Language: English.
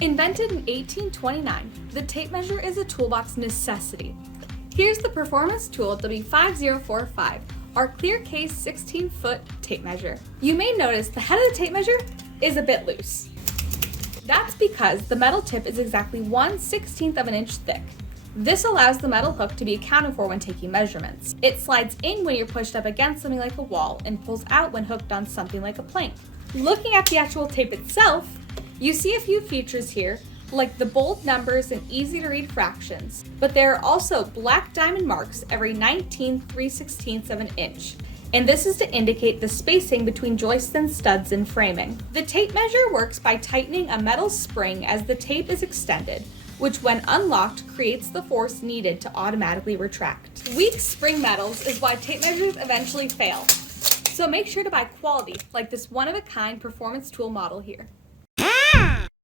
Invented in 1829, the tape measure is a toolbox necessity. Here's the performance tool W5045, our clear case 16-foot tape measure. You may notice the head of the tape measure is a bit loose. That's because the metal tip is exactly 1/16 of an inch thick. This allows the metal hook to be accounted for when taking measurements. It slides in when you're pushed up against something like a wall and pulls out when hooked on something like a plank. Looking at the actual tape itself, you see a few features here, like the bold numbers and easy to read fractions, but there are also black diamond marks every 19/3/16 of an inch. And this is to indicate the spacing between joists and studs in framing. The tape measure works by tightening a metal spring as the tape is extended, which when unlocked creates the force needed to automatically retract. Weak spring metals is why tape measures eventually fail. So make sure to buy quality, like this one-of-a-kind performance tool model here.